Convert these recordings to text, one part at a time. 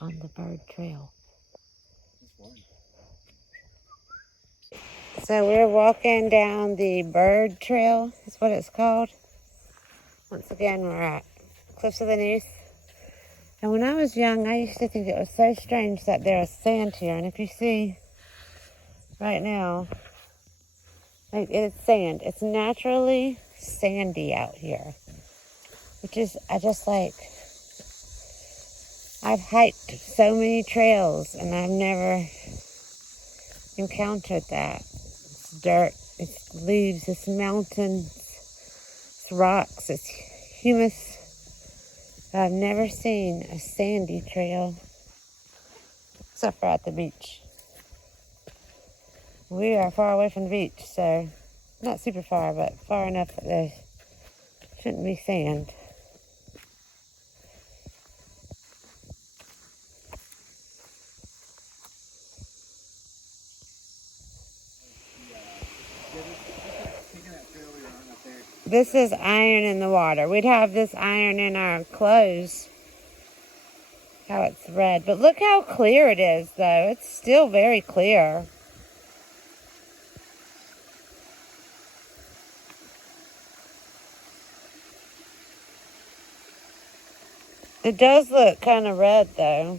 on the bird trail. So we're walking down the bird trail, is what it's called. Once again, we're at Cliffs of the Neuse. And when I was young, I used to think it was so strange that there was sand here. And if you see right now, like, it's sand. It's naturally sandy out here. Which is, I've hiked so many trails and I've never encountered that. It's dirt, it's leaves, it's mountains, it's rocks, it's humus. I've never seen a sandy trail except for at the beach. We are far away from the beach, so not super far, but far enough that there shouldn't be sand. This is iron in the water. We'd have this iron in our clothes. How it's red. But look how clear it is, though. It's still very clear. It does look kind of red, though.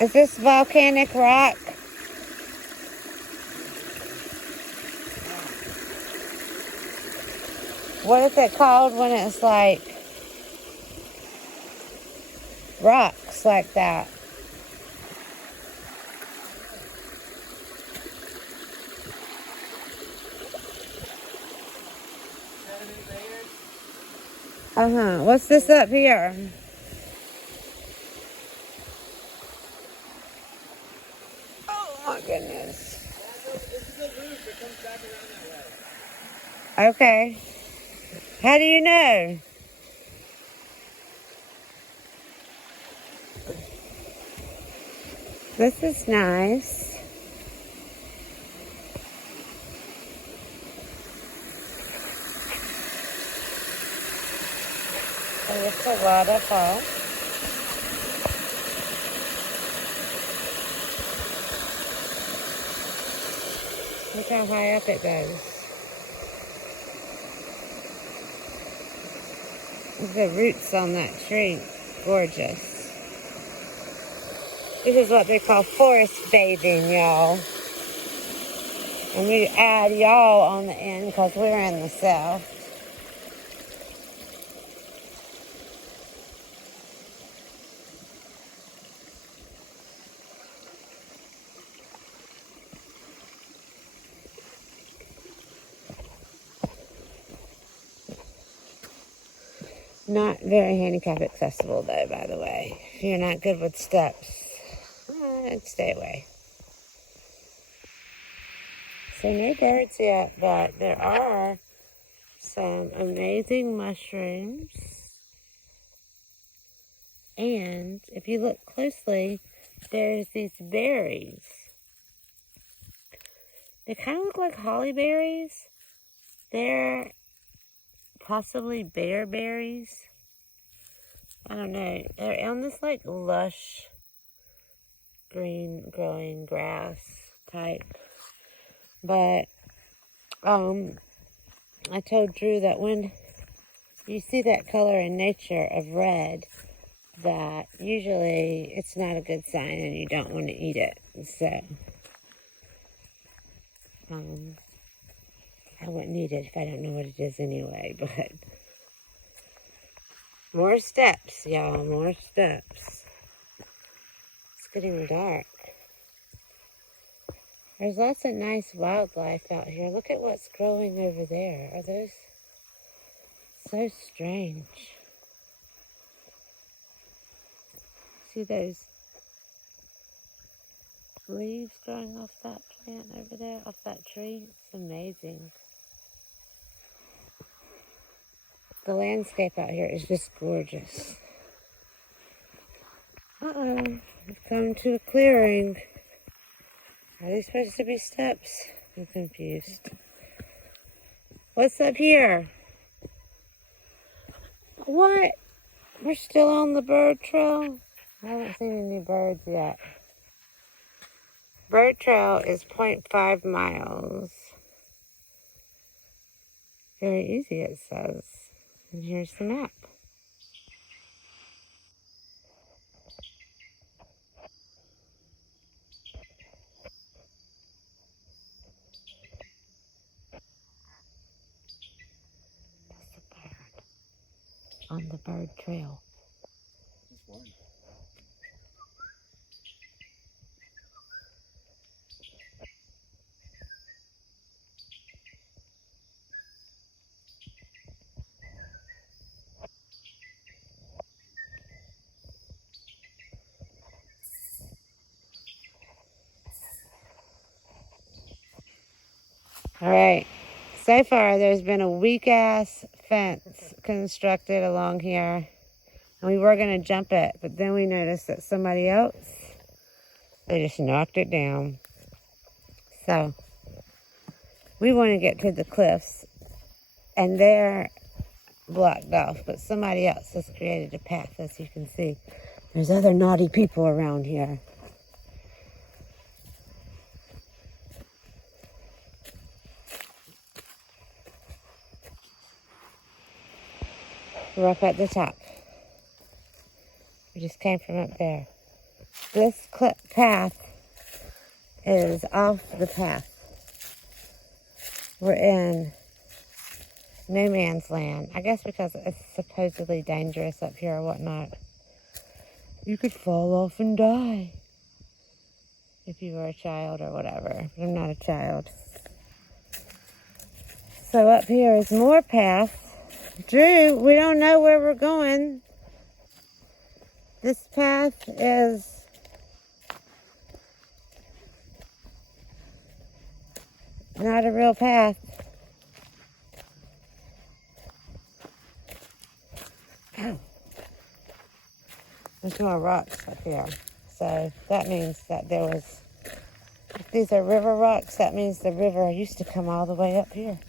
Is this volcanic rock? What is it called when it's like rocks like that? What's this up here? Oh my goodness. This is a loop that comes back around that way. Okay. How do you know? This is nice. And it's a waterfall. Look how high up it goes. The roots on that tree, gorgeous. This is what they call forest bathing, y'all. And we add y'all on the end because we're in the south. Not very handicap accessible, though, by the way. If you're not good with steps, I'd stay away. So no birds yet, but there are some amazing mushrooms. And if you look closely, there's these berries. They kind of look like holly berries. They're possibly bear berries. I don't know. They're on this like lush green growing grass type. But I told Drew that when you see that color in nature of red, that usually it's not a good sign and you don't want to eat it. So I wouldn't eat it if I don't know what it is anyway. But more steps, y'all, more steps. It's getting dark. There's lots of nice wildlife out here. Look at what's growing over there. Are those so strange? See those leaves growing off that plant over there, off that tree? It's amazing. The landscape out here is just gorgeous. Uh-oh. We've come to a clearing. Are these supposed to be steps? I'm confused. What's up here? What? We're still on the bird trail? I haven't seen any birds yet. Bird trail is 0.5 miles. Very easy, it says. And here's the map. That's a bird on the bird trail. Just one. All right. So far, there's been a weak-ass fence constructed along here. And we were going to jump it, but then we noticed that somebody else, they just knocked it down. So, we want to get to the cliffs, and they're blocked off, but somebody else has created a path, as you can see. There's other naughty people around here. We're up at the top. We just came from up there. This path is off the path. We're in no man's land. I guess because it's supposedly dangerous up here or whatnot. You could fall off and die if you were a child or whatever. But I'm not a child. So up here is more path. Drew, we don't know where we're going. This path is not a real path. Oh. There's more rocks up here. So that means that there was, if these are river rocks, that means the river used to come all the way up here.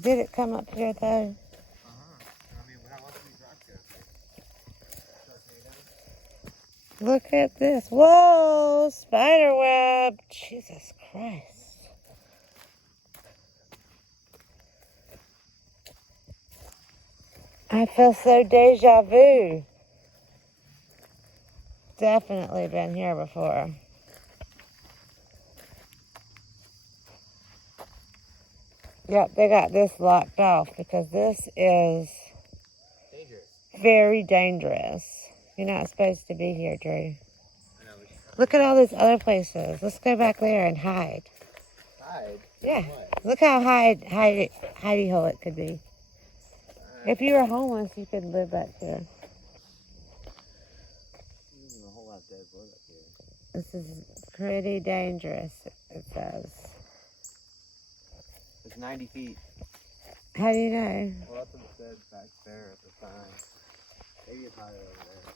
Did it come up here though? I mean, how long do these rocks go? Look at this. Whoa, spider web. Jesus Christ. I feel so deja vu. Definitely been here before. Yep, they got this locked off because this is Dangerous. very dangerous. You're not supposed to be here, Drew. I know. Look at all these other places. Let's go back there and hide. Hide? Yeah. What? Look how hidey hole it could be. If you were homeless, you could live back here. There's a whole lot of dead wood up here. This is pretty dangerous, it says. It's 90 feet. How do you know? Well, that's what it said back there at the sign. Maybe it's higher over there.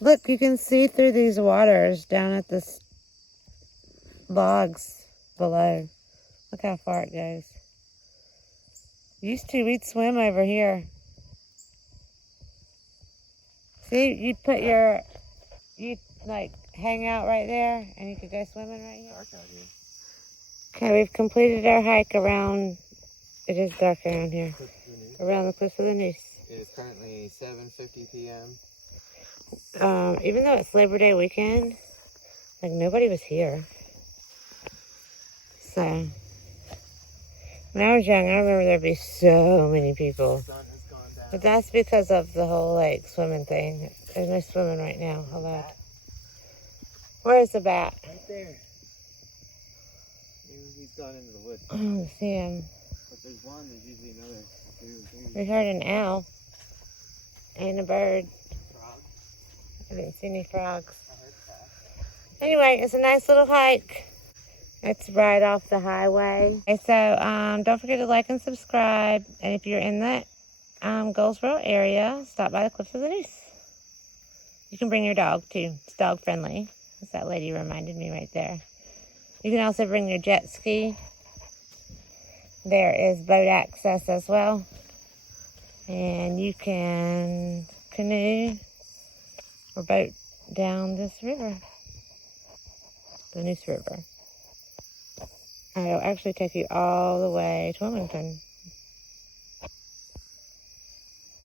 Look, you can see through these waters down at the logs below. Look how far it goes. Used to, we'd swim over here. See, you'd like hang out right there and you could go swimming right here. Dark out here. Okay, we've completed our hike around, it is dark around here, around the cliffs of the Neuse. It is currently 7:50 p.m. Even though it's Labor Day weekend, like nobody was here. So, when I was young, I remember there'd be so many people. The sun has gone down. But that's because of the whole like swimming thing. There's no swimming right now. Hello. Where's the bat? Right there. Maybe he's gone into the woods. I don't see him. But there's one, there's usually another. Two, We heard an owl. And a bird. Frog. I didn't see any frogs. I heard that. Anyway, it's a nice little hike. It's right off the highway. Okay, so don't forget to like and subscribe. And if you're in the Goldsboro area, stop by the Cliffs of the Neuse. You can bring your dog too. It's dog friendly. As that lady reminded me right there. You can also bring your jet ski. There is boat access as well. And you can canoe or boat down this river, the Neuse River. It'll actually take you all the way to Wilmington.